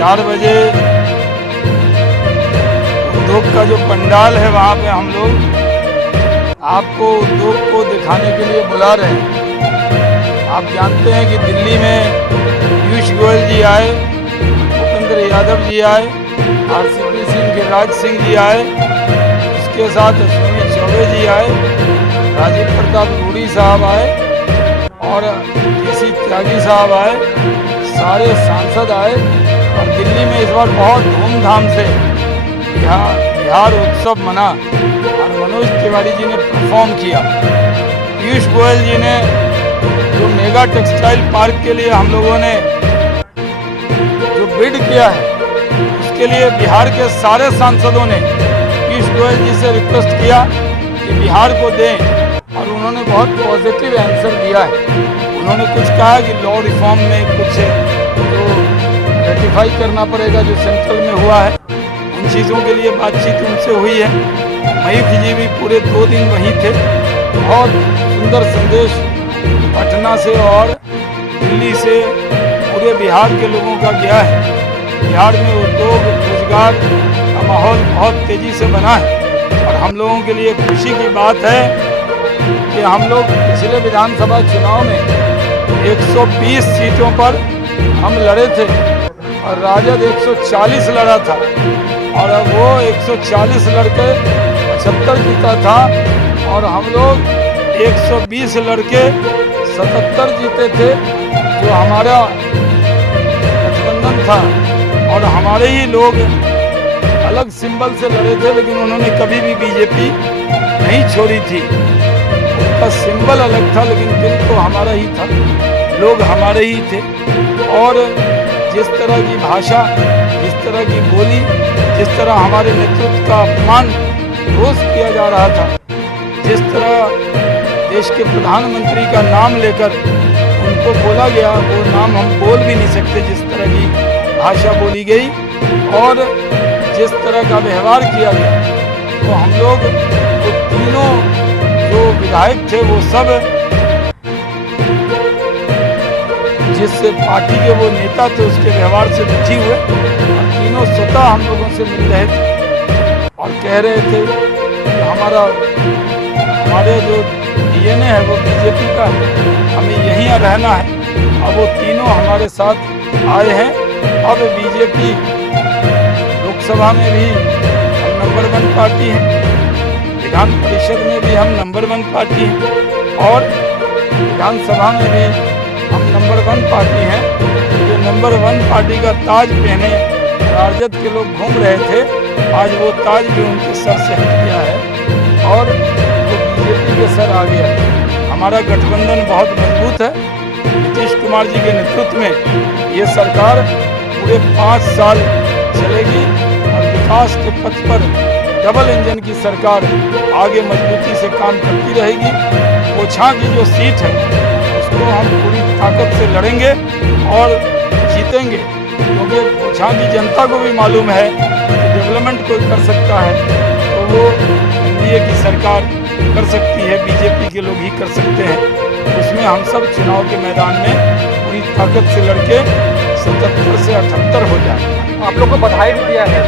4 बजे उद्योग का जो पंडाल है वहाँ पे हम लोग आपको उद्योग को दिखाने के लिए बुला रहे हैं। आप जानते हैं कि दिल्ली में पीयूष गोयल जी आए, भूपेंद्र यादव जी आए, आरसीपी सिंह गिरिराज सिंह जी आए, उसके साथ अश्विनी चौबे जी आए, राजीव प्रताप रूडी साहब आए और केसी त्यागी साहब आए, सारे सांसद आए और दिल्ली में इस बार बहुत धूमधाम से बिहार उत्सव मना और मनोज तिवारी जी ने परफॉर्म किया। पीयूष गोयल जी ने जो मेगा टेक्सटाइल पार्क के लिए हम लोगों ने जो बिड किया है उसके लिए बिहार के सारे सांसदों ने पीयूष गोयल जी से रिक्वेस्ट किया कि बिहार को दें और उन्होंने बहुत पॉजिटिव आंसर दिया है। उन्होंने कुछ कहा कि लॉ रिफॉर्म में कुछ जो रेटिफाई करना पड़ेगा जो सेंट्रल में हुआ है, उन चीज़ों के लिए बातचीत उनसे हुई है। मयूख जी भी पूरे 2 दिन वहीं थे। बहुत सुंदर संदेश पटना से और दिल्ली से पूरे बिहार के लोगों का गया है। बिहार में उद्योग रोजगार का माहौल बहुत तेज़ी से बना है और हम लोगों के लिए खुशी की बात है कि हम लोग पिछले विधानसभा चुनाव में 120 सीटों पर हम लड़े थे और राजद 140 लड़ा था और वो 140 लड़के 75 जीता था और हम लोग 120 लड़के 77 जीते थे। जो हमारा गठबंधन था और हमारे ही लोग अलग सिंबल से लड़े थे, लेकिन उन्होंने कभी भी बीजेपी नहीं छोड़ी थी। उनका सिंबल अलग था लेकिन दिल तो हमारा ही था, लोग हमारे ही थे। और जिस तरह की भाषा, जिस तरह की बोली, जिस तरह हमारे नेतृत्व का अपमान रोज किया जा रहा था, जिस तरह देश के प्रधानमंत्री का नाम लेकर उनको बोला गया, वो नाम हम बोल भी नहीं सकते। जिस तरह की भाषा बोली गई और जिस तरह का व्यवहार किया गया, तो हम लोग वो तीनों जो विधायक थे वो सब जिससे पार्टी के वो नेता थे उसके व्यवहार से दुखी हुए और तीनों स्वतः हम लोगों से मिल रहे थे और कह रहे थे कि हमारे जो डीएनए है वो बीजेपी का है, हमें यहीं रहना है। अब वो तीनों हमारे साथ आए हैं। अब बीजेपी लोकसभा में भी हम नंबर 1 पार्टी हैं, विधान परिषद में भी हम नंबर 1 पार्टी हैं और विधानसभा में भी हम नंबर 1 पार्टी हैं। जो नंबर 1 पार्टी का ताज पहने राजद के लोग घूम रहे थे, आज वो ताज भी उनके सर से हट गया है और वो बीजेपी के सर आ गया। हमारा गठबंधन बहुत मजबूत है। नीतीश कुमार जी के नेतृत्व में ये सरकार पूरे 5 साल चलेगी और विकास के पथ पर डबल इंजन की सरकार आगे मजबूती से काम करती रहेगी। ओछा की जो सीट है उसको हम पूरी ताकत से लड़ेंगे और जीतेंगे, क्योंकि ओछा की जनता को भी मालूम है कि डेवलपमेंट कोई कर सकता है तो वो एनडीए की सरकार कर सकती है, बीजेपी के लोग ही कर सकते हैं। उसमें हम सब चुनाव के मैदान में पूरी ताकत से लड़के 77 से 78 हो जाए। आप लोग को बधाई भी दिया है।